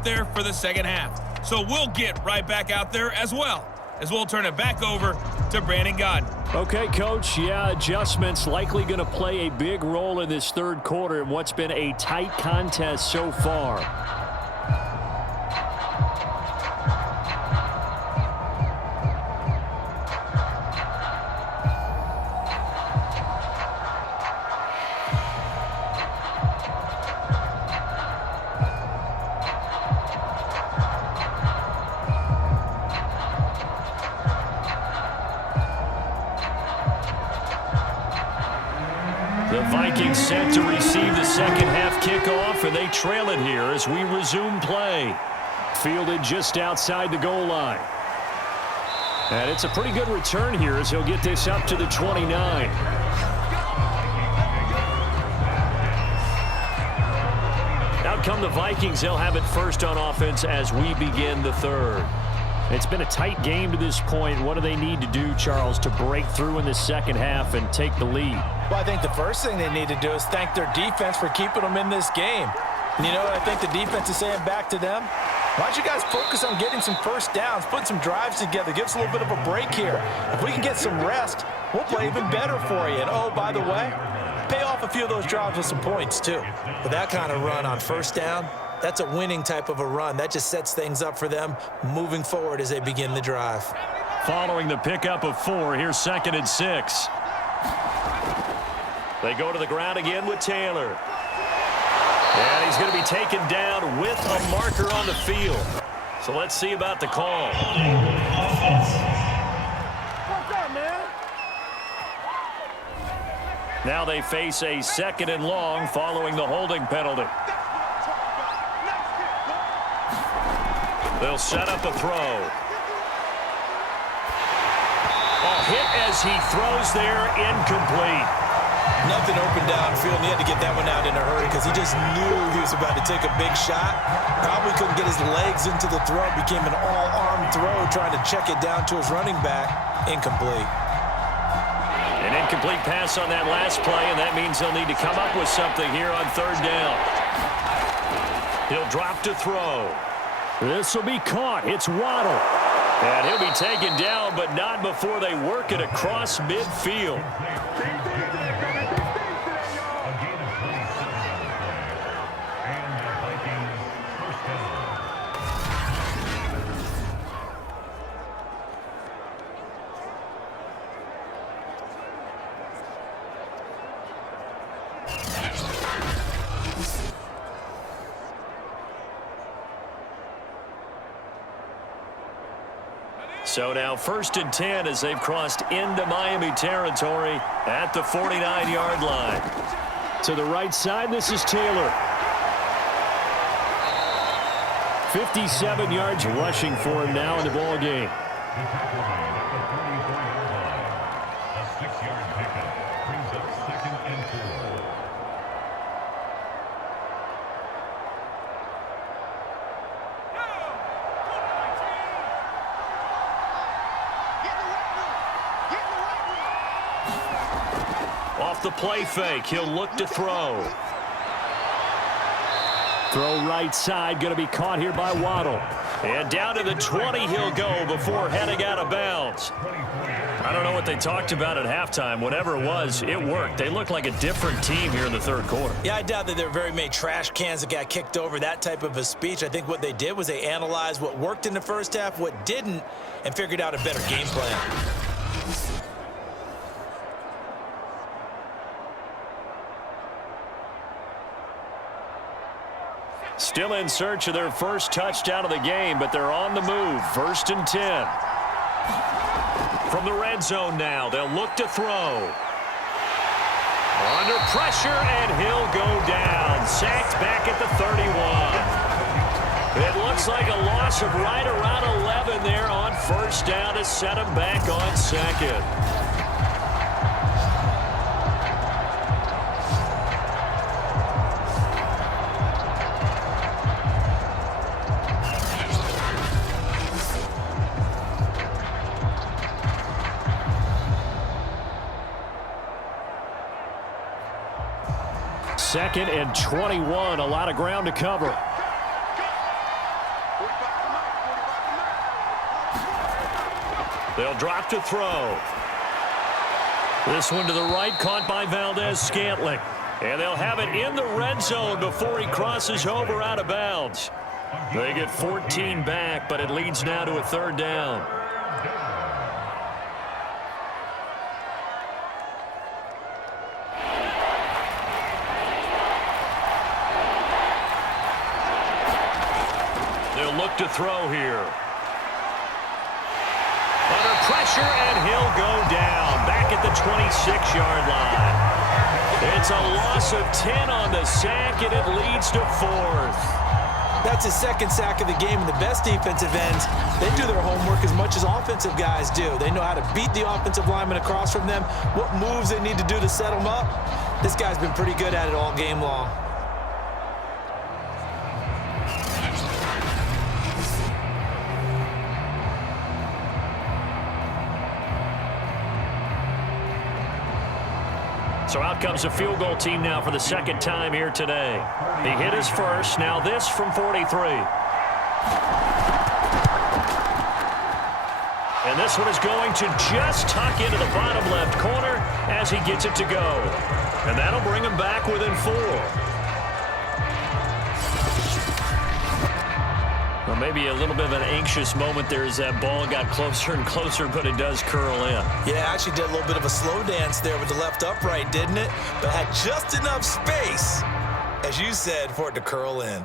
out there for the second half. So we'll get right back out there as well, as we'll turn it back over to Brandon Godden. Okay, Coach. Yeah, adjustments likely going to play a big role in this third quarter in what's been a tight contest so far. The Vikings set to receive the second half kickoff, and they trail it here as we resume play. Fielded just outside the goal line. And it's a pretty good return here as he'll get this up to the 29. Out come the Vikings. They'll have it first on offense as we begin the third. It's been a tight game to this point. What do they need to do, Charles, to break through in the second half and take the lead? Well, I think the first thing they need to do is thank their defense for keeping them in this game. And you know what I think the defense is saying back to them? Why don't you guys focus on getting some first downs, put some drives together, give us a little bit of a break here. If we can get some rest, we'll play even better for you. And, oh, by the way, pay off a few of those drives with some points, too. But that kind of run on first down, that's a winning type of a run. That just sets things up for them moving forward as they begin the drive. Following the pickup of 4, here's 2nd and 6. They go to the ground again with Taylor. And he's going to be taken down with a marker on the field. So let's see about the call. What's up, man? Now they face a 2nd and long following the holding penalty. They'll set up a throw. A hit as he throws there, incomplete. Nothing open downfield, and he had to get that one out in a hurry because he just knew he was about to take a big shot. Probably couldn't get his legs into the throw. Became an all-arm throw, trying to check it down to his running back. Incomplete. An incomplete pass on that last play, and that means they'll need to come up with something here on 3rd down. He'll drop to throw. This will be caught. It's Waddle. And he'll be taken down, but not before they work it across midfield. So now 1st and 10 as they've crossed into Miami territory at the 49-yard line. To the right side, this is Taylor. 57 yards rushing for him now in the ball game. Off the play fake, he'll look to throw. Throw right side, going to be caught here by Waddle. And down to the 20 he'll go before heading out of bounds. I don't know what they talked about at halftime. Whatever it was, it worked. They looked like a different team here in the 3rd quarter. Yeah, I doubt that there were very many trash cans that got kicked over, that type of a speech. I think what they did was they analyzed what worked in the first half, what didn't, and figured out a better game plan. Still in search of their first touchdown of the game, but they're on the move. 1st and 10. From the red zone now, they'll look to throw. Under pressure, and he'll go down. Sacked back at the 31. It looks like a loss of right around 11 there on 1st down to set him back on 2nd. Second and 21, a lot of ground to cover. They'll drop to throw. This one to the right, caught by Valdez-Scantling. And they'll have it in the red zone before he crosses over out of bounds. They get 14 back, but it leads now to a third down. They'll look to throw here. Under pressure, and he'll go down. Back at the 26-yard line. It's a loss of 10 on the sack, and it leads to fourth. That's his second sack of the game, and the best defensive ends, they do their homework as much as offensive guys do. They know how to beat the offensive lineman across from them, what moves they need to do to set them up. This guy's been pretty good at it all game long. So out comes a field goal team now for the second time here today. He hit his first. Now this from 43. And this one is going to just tuck into the bottom left corner as he gets it to go. And that'll bring him back within 4. Well, maybe a little bit of an anxious moment there as that ball got closer and closer, but it does curl in. Yeah, actually did a little bit of a slow dance there with the left upright, didn't it? But had just enough space, as you said, for it to curl in.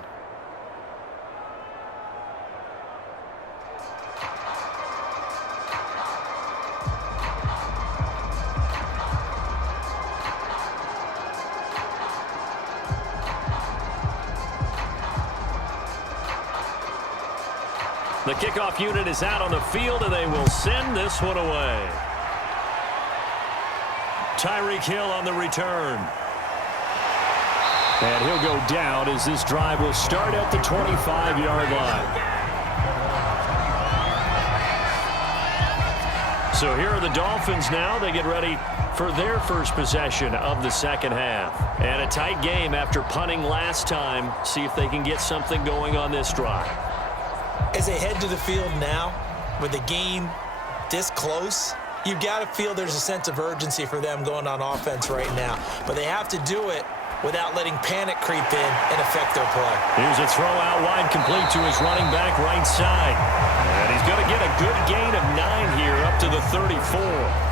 The kickoff unit is out on the field, and they will send this one away. Tyreek Hill on the return. And he'll go down as this drive will start at the 25-yard line. So here are the Dolphins now. They get ready for their first possession of the second half. And a tight game after punting last time. See if they can get something going on this drive. As they head to the field now, with the game this close, you've got to feel there's a sense of urgency for them going on offense right now. But they have to do it without letting panic creep in and affect their play. Here's a throw out wide, complete to his running back right side. And he's going to get a good gain of 9 here up to the 34.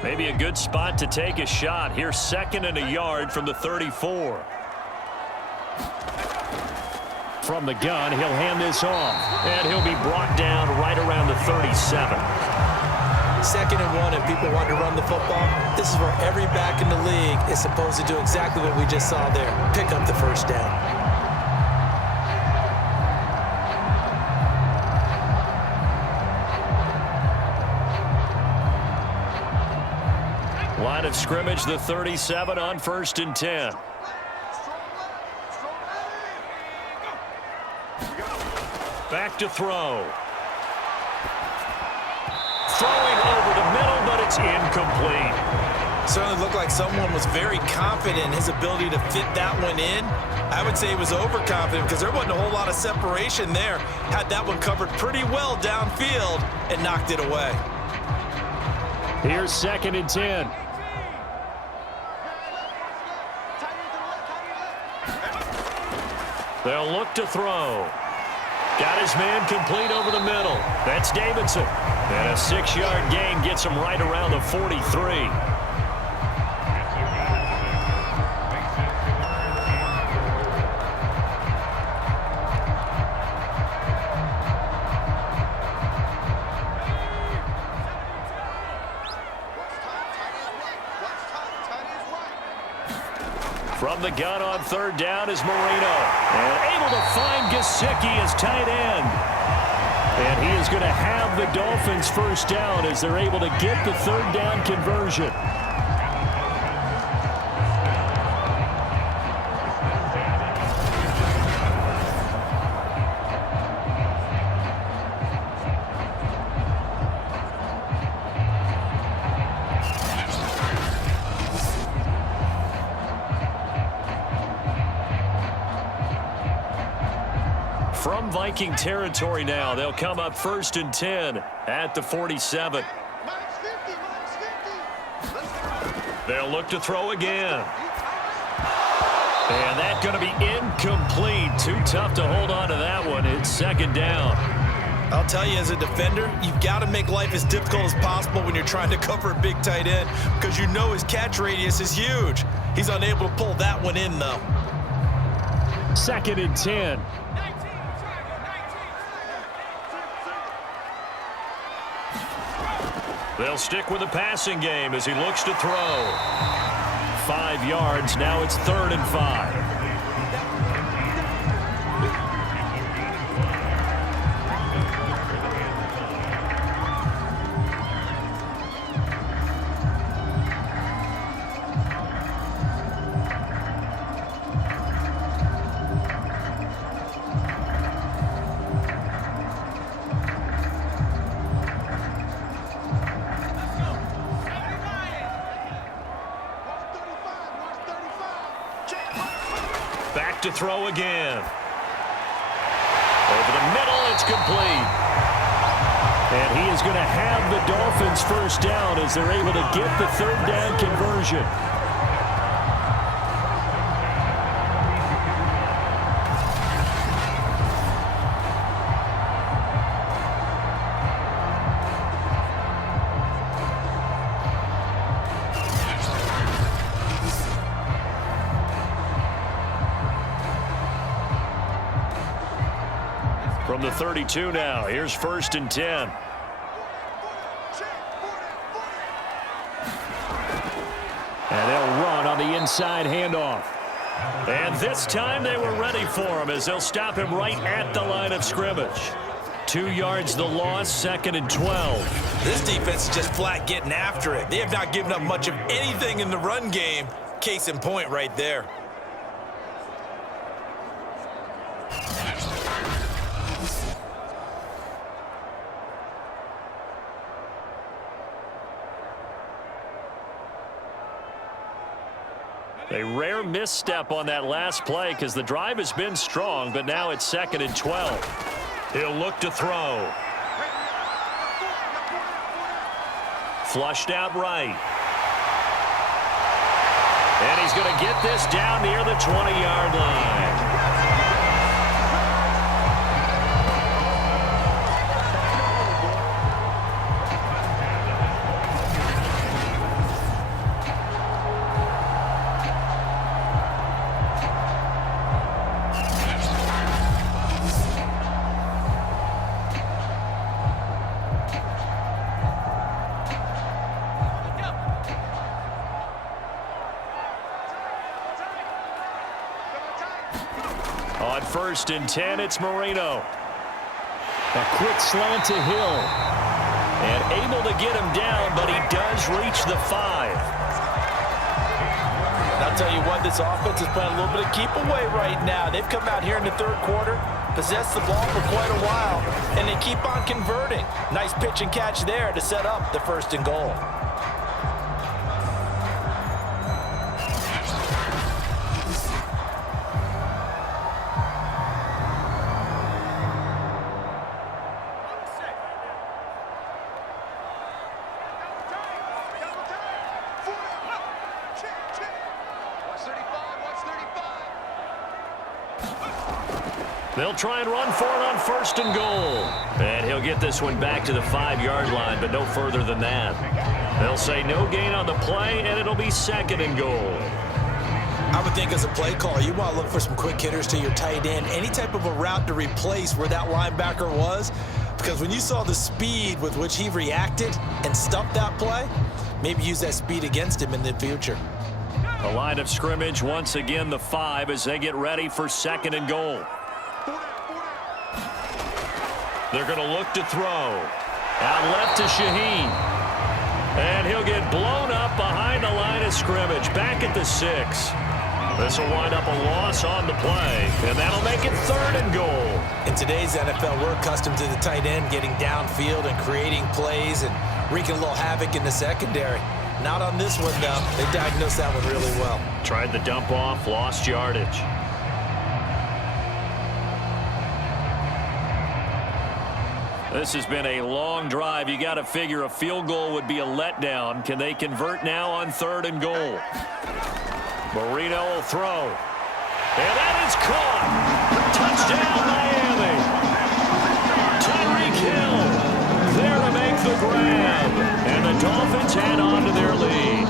Maybe a good spot to take a shot. Here's 2nd and a yard from the 34. From the gun, he'll hand this off. And he'll be brought down right around the 37. 2nd and 1, if people want to run the football, this is where every back in the league is supposed to do exactly what we just saw there. Pick up the first down. Line of scrimmage, the 37 on 1st and 10. Back to throw. Throwing over the middle, but it's incomplete. Certainly looked like someone was very confident in his ability to fit that one in. I would say he was overconfident because there wasn't a whole lot of separation there. Had that one covered pretty well downfield and knocked it away. Here's 2nd and 10. They'll look to throw. Got his man complete over the middle. That's Davidson. And a 6-yard gain gets him right around the 43. From the gun on 3rd down is Marino. And able to find Gesicki as tight end. And he is going to have the Dolphins first down as they're able to get the 3rd down conversion. from Viking territory now. They'll come up 1st and 10 at the 47. They'll look to throw again. And that's going to be incomplete. Too tough to hold on to that one. It's 2nd down. I'll tell you, as a defender, you've got to make life as difficult as possible when you're trying to cover a big tight end because you know his catch radius is huge. He's unable to pull that one in, though. 2nd and 10. They'll stick with the passing game as he looks to throw. 5 yards. Now it's 3rd and 5. Back to throw again. Over the middle, it's complete. And he is going to have the Dolphins 1st down as they're able to get the 3rd down conversion. From the 32 now, here's 1st and 10. And they'll run on the inside handoff. And this time they were ready for him as they'll stop him right at the line of scrimmage. 2 yards the loss, 2nd and 12. This defense is just flat getting after it. They have not given up much of anything in the run game. Case in point right there. A rare misstep on that last play because the drive has been strong, but now it's 2nd and 12. He'll look to throw. Flushed out right. And he's going to get this down near the 20-yard line. On 1st and 10, it's Marino. A quick slant to Hill. And able to get him down, but he does reach the 5. I'll tell you what, this offense is playing a little bit of keep away right now. They've come out here in the 3rd quarter, possessed the ball for quite a while, and they keep on converting. Nice pitch and catch there to set up the 1st and goal. They'll try and run for it on 1st and goal. And he'll get this one back to the 5-yard line, but no further than that. They'll say no gain on the play, and it'll be 2nd and goal. I would think as a play call, you want to look for some quick hitters to your tight end. Any type of a route to replace where that linebacker was. Because when you saw the speed with which he reacted and stuffed that play, maybe use that speed against him in the future. The line of scrimmage, once again, the 5 as they get ready for 2nd and goal. They're going to look to throw. Out left to Shaheen. And he'll get blown up behind the line of scrimmage. Back at the 6. This will wind up a loss on the play. And that'll make it 3rd and goal. In today's NFL, we're accustomed to the tight end getting downfield and creating plays and wreaking a little havoc in the secondary. Not on this one, though. They diagnosed that one really well. Tried the dump off, lost yardage. This has been a long drive. You got to figure a field goal would be a letdown. Can they convert now on 3rd and goal? Marino will throw. And that is caught. Touchdown, Miami. Tyreek Hill there to make the grab. And the Dolphins add on to their lead.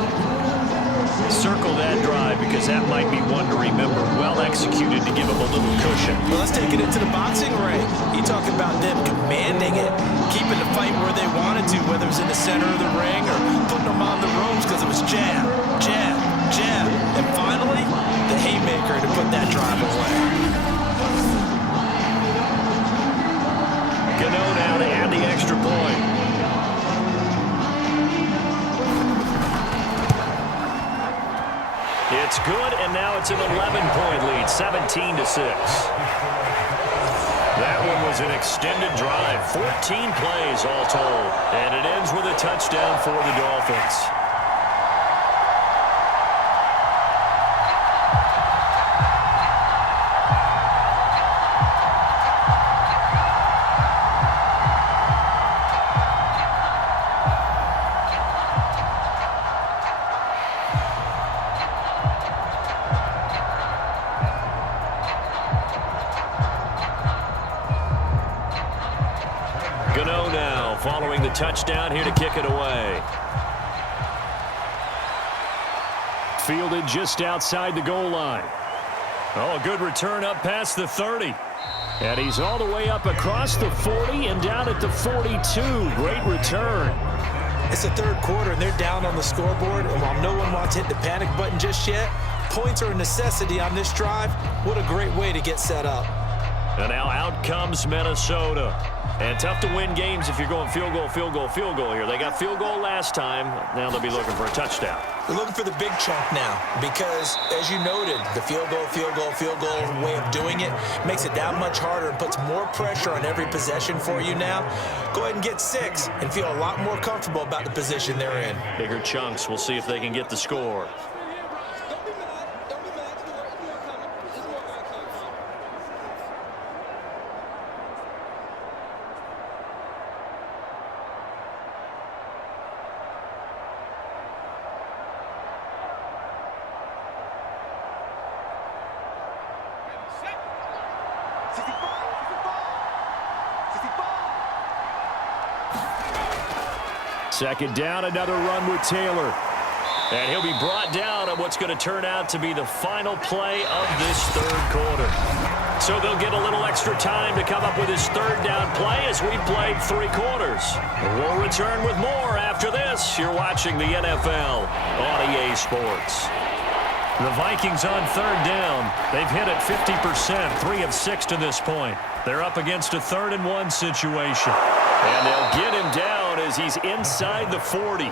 Circle that drive because that might be one to remember. Well executed to give them a little cushion. Well, let's take it into the boxing ring. You talk about them commanding it, keeping the fight where they wanted to, whether it was in the center of the ring or putting them on the ropes because it was jab, jab, jab. And finally, the haymaker to put that drive away. Gano now to add the extra point. It's good, and now it's an 11-point lead, 17-6. That one was an extended drive, 14 plays all told, and it ends with a touchdown for the Dolphins. Gano now following the touchdown here to kick it away. Fielded just outside the goal line. Oh, a good return up past the 30. And he's all the way up across the 40 and down at the 42. Great return. It's the 3rd quarter, and they're down on the scoreboard. And while no one wants to hit the panic button just yet, points are a necessity on this drive. What a great way to get set up. And now out comes Minnesota. And tough to win games if you're going field goal, field goal, field goal here. They got field goal last time. Now they'll be looking for a touchdown. They're looking for the big chunk now because, as you noted, the field goal way of doing it makes it that much harder and puts more pressure on every possession for you now. Go ahead and get 6 and feel a lot more comfortable about the position they're in. Bigger chunks. We'll see if they can get the score. Second down, another run with Taylor. And he'll be brought down on what's going to turn out to be the final play of this 3rd quarter. So they'll get a little extra time to come up with his 3rd down play as we've played 3 quarters. We'll return with more after this. You're watching the NFL on EA Sports. The Vikings on 3rd down. They've hit it 50%, 3 of 6 to this point. They're up against a 3rd and 1 situation. And they'll get him down as he's inside the 40.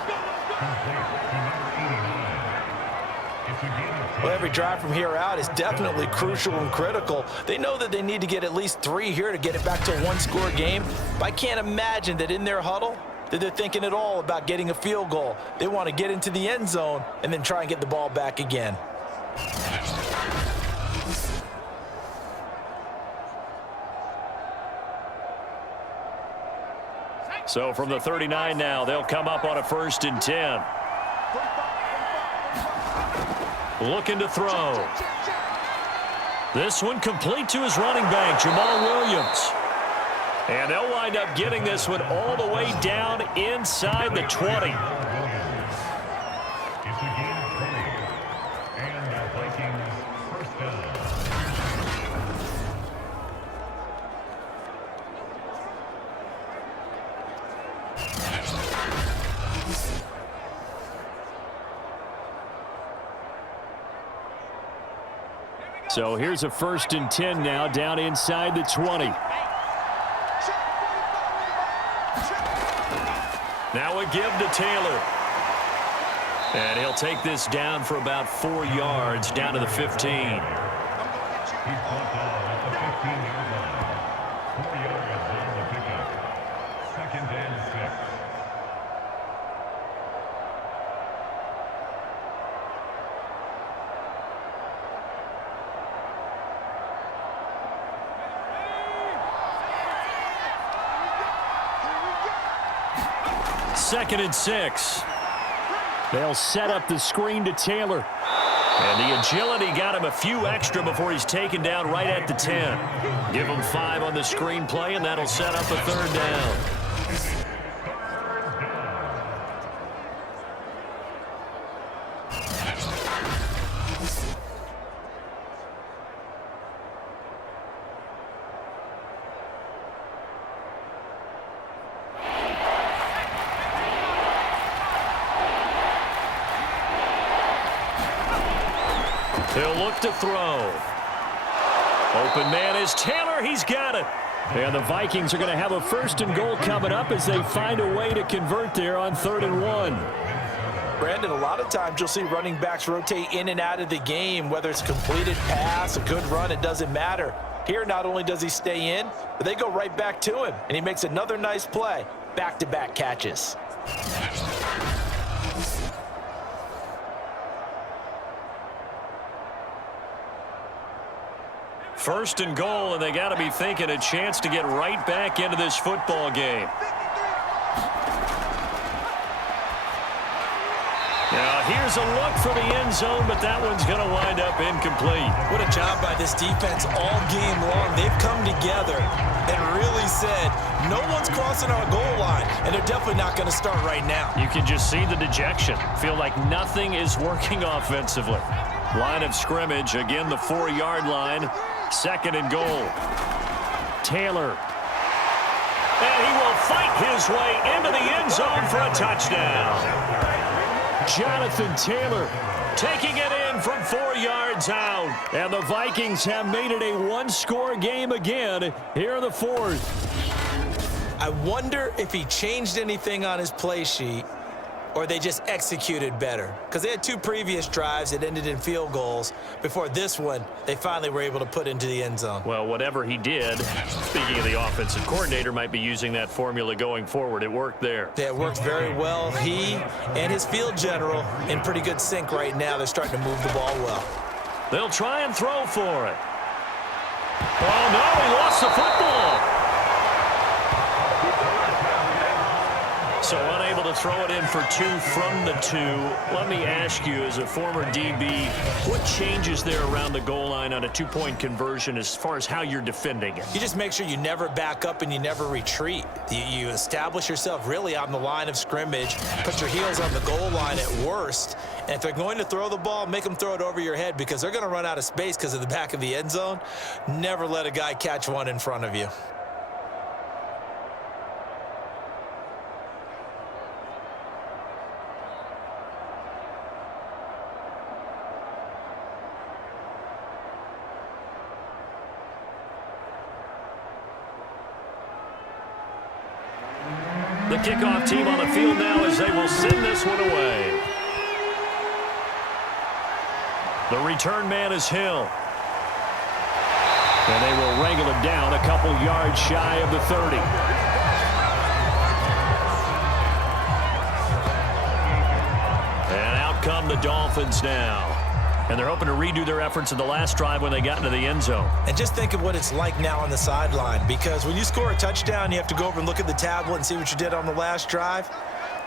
Well, every drive from here out is definitely crucial and critical. They know that they need to get at least 3 here to get it back to a 1-score game. But I can't imagine that in their huddle that they're thinking at all about getting a field goal. They want to get into the end zone and then try and get the ball back again. So from the 39 now, they'll come up on a 1st and 10. Looking to throw. This one complete to his running back, Jamal Williams. And they'll wind up getting this one all the way down inside the 20. So here's a 1st and 10 now down inside the 20. Now a give to Taylor. And he'll take this down for about 4 yards down to the 15. 2nd and 6. They'll set up the screen to Taylor. And the agility got him a few extra before he's taken down right at the 10. Give him 5 on the screen play, and that'll set up a 3rd down. He'll look to throw. Open man is Taylor. He's got it. And the Vikings are going to have a 1st and goal coming up as they find a way to convert there on 3rd and 1. Brandon, a lot of times you'll see running backs rotate in and out of the game, whether it's a completed pass, a good run, it doesn't matter. Here, not only does he stay in, but they go right back to him, and he makes another nice play. Back-to-back catches. 1st and goal, and they got to be thinking a chance to get right back into this football game. Now, here's a look for the end zone, but that one's going to wind up incomplete. What a job by this defense all game long. They've come together and really said, no one's crossing our goal line, and they're definitely not going to start right now. You can just see the dejection. Feel like nothing is working offensively. Line of scrimmage, again the 4-yard line. 2nd and goal. Taylor. And he will fight his way into the end zone for a touchdown. Jonathan Taylor taking it in from 4 yards out. And the Vikings have made it a 1-score game again here in the 4th. I wonder if he changed anything on his play sheet or they just executed better. Because they had 2 previous drives that ended in field goals. Before this one, they finally were able to put into the end zone. Well, whatever he did, speaking of the offensive coordinator, might be using that formula going forward. It worked there. Yeah, it worked very well. He and his field general in pretty good sync right now. They're starting to move the ball well. They'll try and throw for it. Oh, no, he lost the football. So unable to throw it in for 2 from the 2. Let me ask you, as a former DB, what changes there around the goal line on a 2-point conversion as far as how you're defending it? You just make sure you never back up and you never retreat. You establish yourself really on the line of scrimmage, put your heels on the goal line at worst, and if they're going to throw the ball, make them throw it over your head because they're going to run out of space because of the back of the end zone. Never let a guy catch one in front of you. The kickoff team on the field now as they will send this one away. The return man is Hill. And they will wrangle it down a couple yards shy of the 30. And out come the Dolphins now. And they're hoping to redo their efforts in the last drive when they got into the end zone. And just think of what it's like now on the sideline, because when you score a touchdown, you have to go over and look at the tablet and see what you did on the last drive.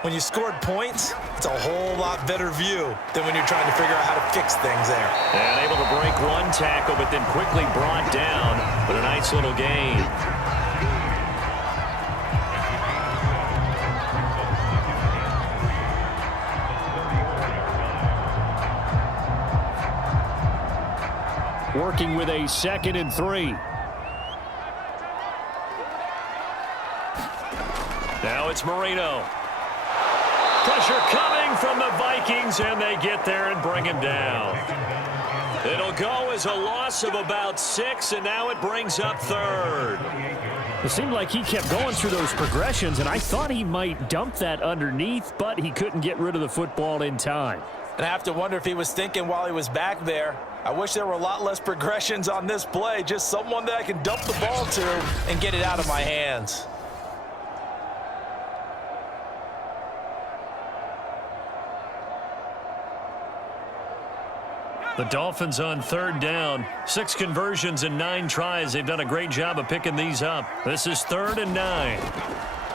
When you scored points, it's a whole lot better view than when you're trying to figure out how to fix things there. And able to break one tackle, but then quickly brought down. But a nice little gain. Working with a 2nd and 3. Now it's Marino. Pressure coming from the Vikings, and they get there and bring him down. It'll go as a loss of about 6, and now it brings up 3rd. It seemed like he kept going through those progressions, and I thought he might dump that underneath, but he couldn't get rid of the football in time. And I have to wonder if he was thinking while he was back there, I wish there were a lot less progressions on this play, just someone that I can dump the ball to and get it out of my hands. The Dolphins on 3rd down. 6 conversions and 9 tries. They've done a great job of picking these up. This is 3rd and 9.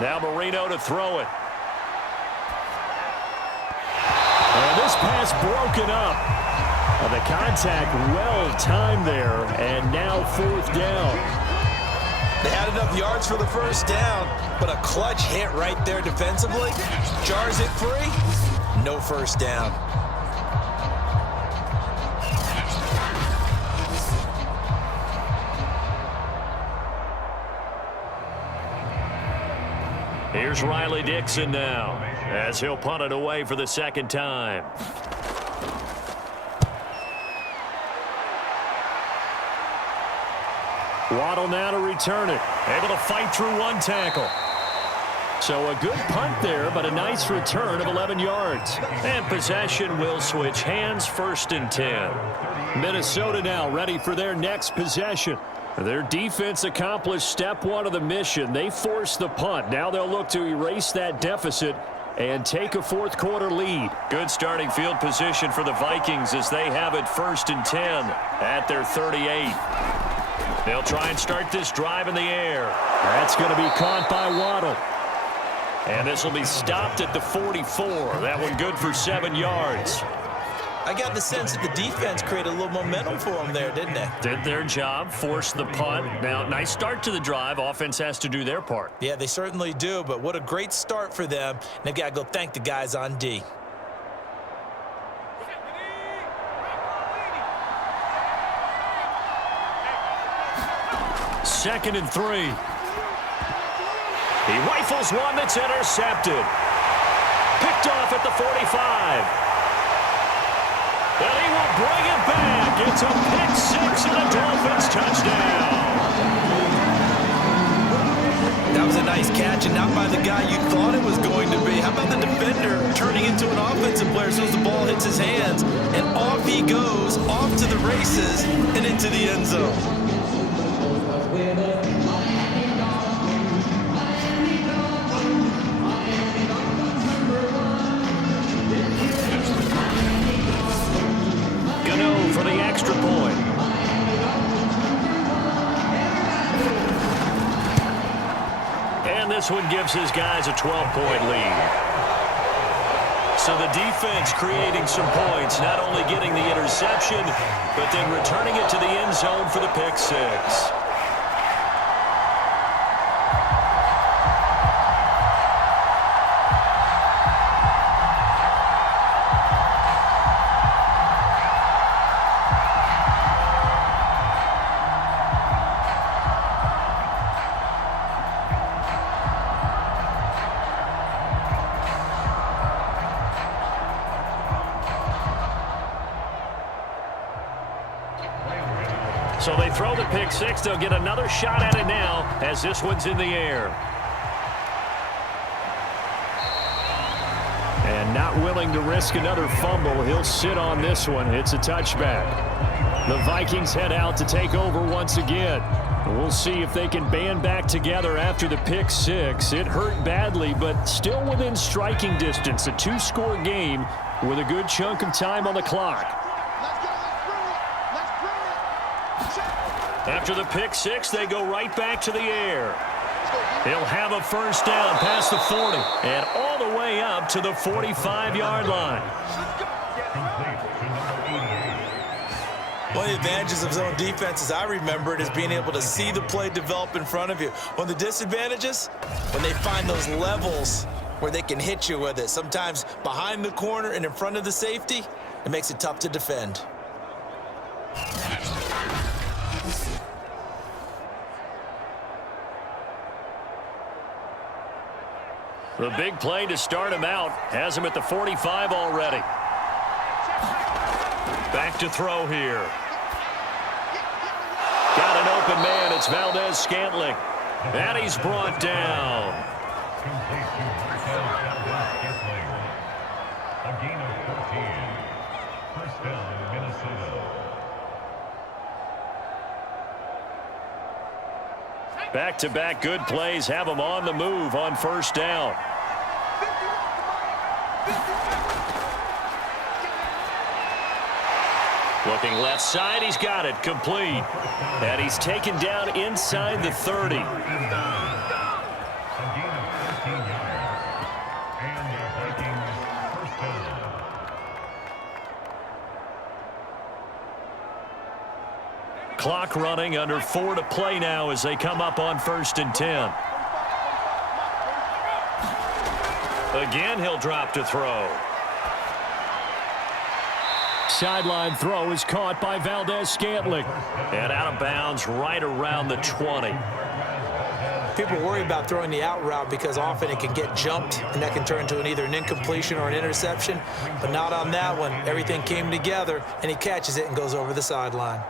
Now Marino to throw it. this pass broken up. The contact well-timed there, and now 4th down. They had enough yards for the first down, but a clutch hit right there defensively. Jars it free. No first down. Here's Riley Dixon now, as he'll punt it away for the 2nd time. Waddle now to return it. Able to fight through one tackle. So a good punt there, but a nice return of 11 yards. And possession will switch hands, 1st and 10. Minnesota now ready for their next possession. Their defense accomplished step 1 of the mission. They forced the punt. Now they'll look to erase that deficit and take a 4th quarter lead. Good starting field position for the Vikings as they have it 1st and 10 at their 38. They'll try and start this drive in the air. That's going to be caught by Waddle. And this will be stopped at the 44. That one good for 7 yards. I got the sense that the defense created a little momentum for them there, didn't they? Did their job, forced the punt. Now, nice start to the drive. Offense has to do their part. Yeah, they certainly do, but what a great start for them. And they've got to go thank the guys on D. Second and 3. He rifles one that's intercepted. Picked off at the 45. And he will bring it back. It's a pick 6 and a Dolphins touchdown. That was a nice catch, and not by the guy you thought it was going to be. How about the defender turning into an offensive player as soon as the ball hits his hands? And off he goes, off to the races, and into the end zone. For the extra point. And this one gives his guys a 12-point lead. So the defense creating some points, not only getting the interception, but then returning it to the end zone for the pick 6. So they throw the pick 6. They'll get another shot at it now as this one's in the air. And not willing to risk another fumble. He'll sit on this one. It's a touchback. The Vikings head out to take over once again. We'll see if they can band back together after the pick 6. It hurt badly, but still within striking distance. A 2-score game with a good chunk of time on the clock. After the pick 6, they go right back to the air. He'll have a first down past the 40 and all the way up to the 45-yard line. One of the advantages of zone defense, as I remember it, is being able to see the play develop in front of you. One of the disadvantages, when they find those levels where they can hit you with it, sometimes behind the corner and in front of the safety, it makes it tough to defend. The big play to start him out has him at the 45 already. Back to throw here. Got an open man. It's Valdez-Scantling. And he's brought down. A gain of 14. First down, Minnesota. Back-to-back good plays have him on the move on first down. Looking left side, he's got it, complete. And he's taken down inside the 30. clock running, under 4 to play now as they come up on 1st and 10. Again, he'll drop to throw. Sideline throw is caught by Valdez-Scantling. And out of bounds right around the 20. People worry about throwing the out route because often it can get jumped, and that can turn into either an incompletion or an interception. But not on that one. Everything came together, and he catches it and goes over the sideline.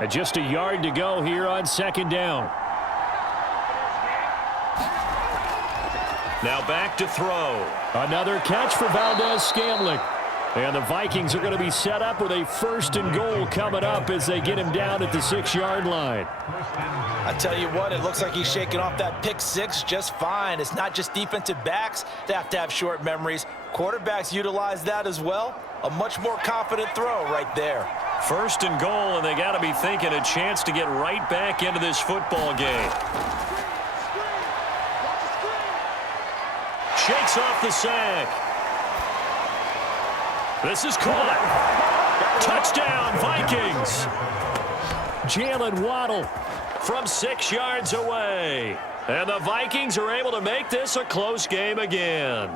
And just a yard to go here on 2nd down. Now back to throw. Another catch for Valdez-Scantling. And the Vikings are going to be set up with a 1st and goal coming up as they get him down at the 6-yard line. I tell you what, it looks like he's shaking off that pick 6 just fine. It's not just defensive backs that have to have short memories. Quarterbacks utilize that as well. A much more confident throw right there. 1st and goal, and they got to be thinking a chance to get right back into this football game. Shakes off the sack. This is caught. Touchdown, Vikings. Jalen Waddle from 6 yards away. And the Vikings are able to make this a close game again.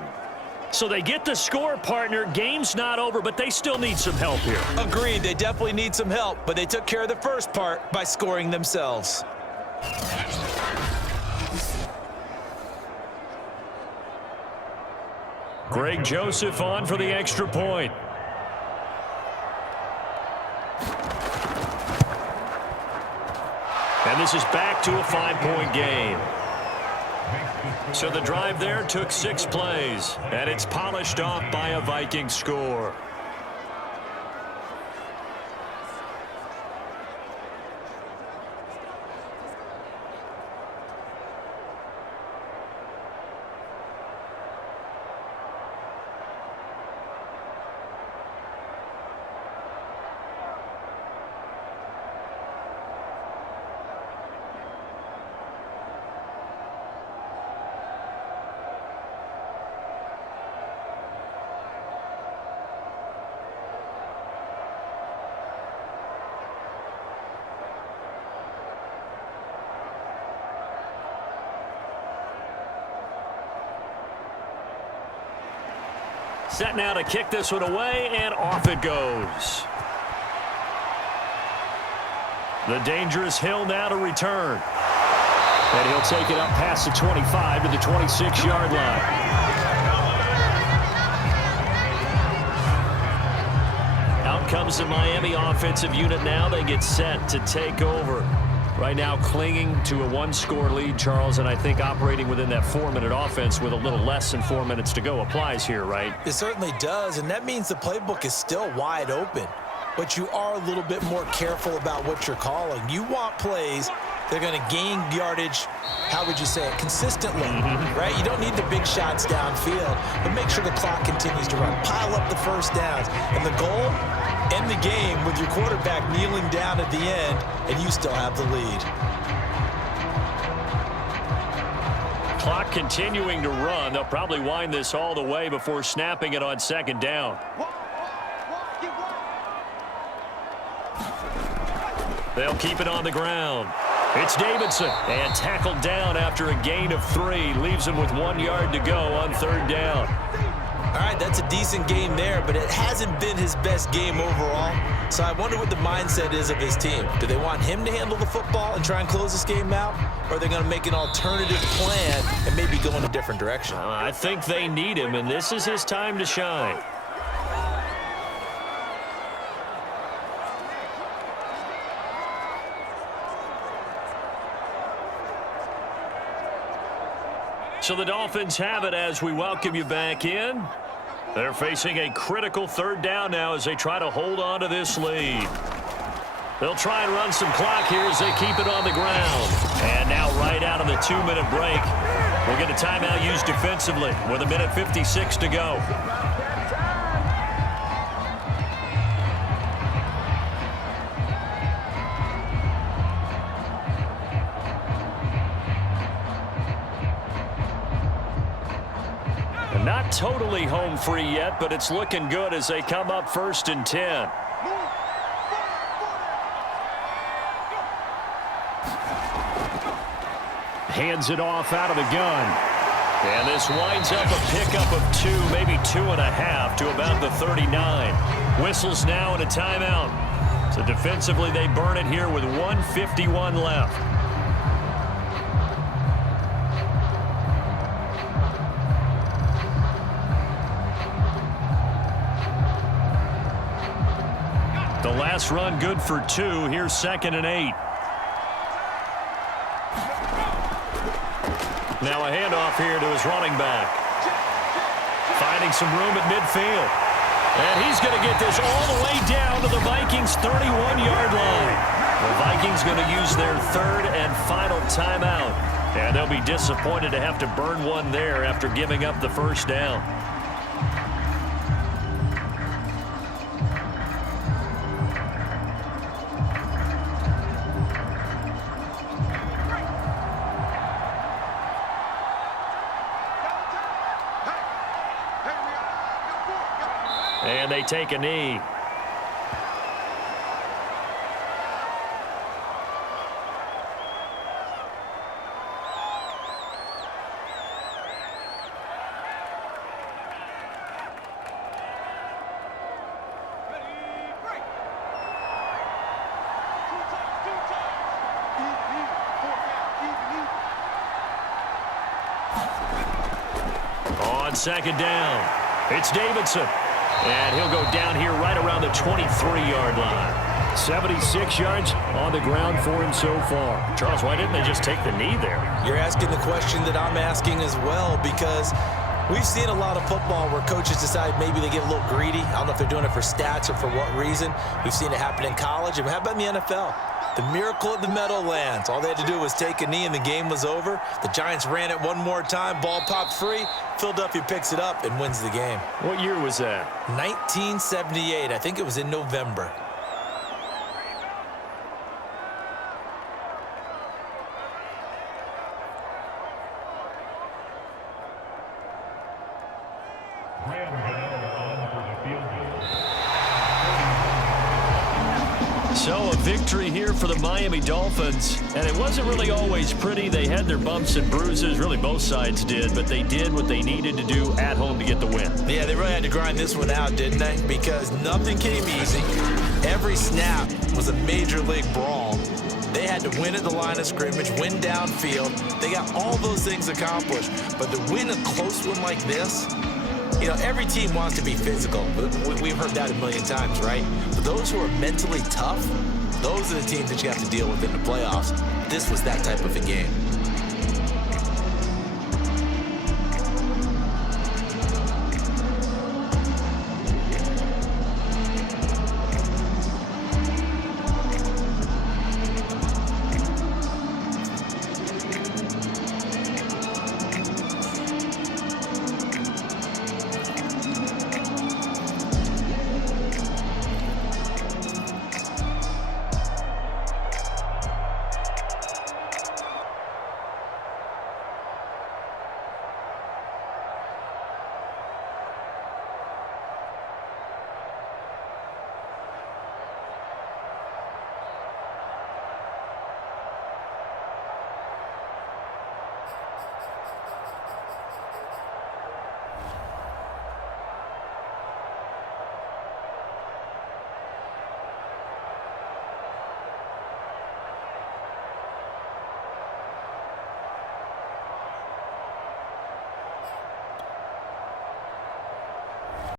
So they get the score, partner. Game's not over, but they still need some help here. Agreed, they definitely need some help, but they took care of the first part by scoring themselves. Greg Joseph on for the extra point. And this is back to a 5-point game. So the drive there took 6 plays, and it's polished off by a Viking score. Set now to kick this one away, and off it goes. The dangerous Hill now to return. And he'll take it up past the 25 to the 26-yard line. Out comes the Miami offensive unit now. They get set to take over. Right now clinging to a 1-score lead, Charles, and I think operating within that 4-minute offense with a little less than 4 minutes to go applies here, right? It certainly does, and that means the playbook is still wide open. But you are a little bit more careful about what you're calling. You want plays that are going to gain yardage, how would you say it, consistently, right? You don't need the big shots downfield, but make sure the clock continues to run. Pile up the first downs. And the goal, end the game with your quarterback kneeling down at the end, and you still have the lead. Clock continuing to run. They'll probably wind this all the way before snapping it on 2nd down. They'll keep it on the ground. It's Davidson, and tackled down after a gain of 3. Leaves him with 1 yard to go on 3rd down. All right, that's a decent game there, but it hasn't been his best game overall. So I wonder what the mindset is of his team. Do they want him to handle the football and try and close this game out? Or are they going to make an alternative plan and maybe go in a different direction? I think they need him, and this is his time to shine. So the Dolphins have it as we welcome you back in. They're facing a critical 3rd down now as they try to hold on to this lead. They'll try and run some clock here as they keep it on the ground. And now right out of the 2-minute break, we'll get a timeout used defensively with 1:56 to go. Not totally home free yet, but it's looking good as they come up 1st and 10. Hands it off out of the gun. And this winds up a pickup of 2, maybe 2.5 to about the 39. Whistles now and a timeout. So defensively they burn it here with 1:51 left. The last run good for 2. Here's 2nd and 8. Now a handoff here to his running back. Finding some room at midfield. And he's going to get this all the way down to the Vikings' 31-yard line. The Vikings going to use their 3rd and final timeout. And they'll be disappointed to have to burn one there after giving up the 1st down. And they take a knee. On 2nd down, it's Davidson. And he'll go down here right around the 23-yard line. 76 yards on the ground for him so far. Charles, why didn't they just take the knee there? You're asking the question that I'm asking as well, because we've seen a lot of football where coaches decide maybe they get a little greedy. I don't know if they're doing it for stats or for what reason. We've seen it happen in college. And how about in the NFL? The miracle at the Meadowlands. All they had to do was take a knee and the game was over. The Giants ran it one more time. Ball popped free. Philadelphia picks it up and wins the game. What year was that? 1978. I think it was in November. So a victory here for the Miami Dolphins, and it wasn't really always pretty. They had their bumps and bruises, really both sides did, but they did what they needed to do at home to get the win. Yeah, they really had to grind this one out, didn't they? Because nothing came easy. Every snap was a major league brawl. They had to win at the line of scrimmage, win downfield. They got all those things accomplished, but to win a close one like this, you know, every team wants to be physical. We've heard that a million times, right? But those who are mentally tough, those are the teams that you have to deal with in the playoffs. This was that type of a game.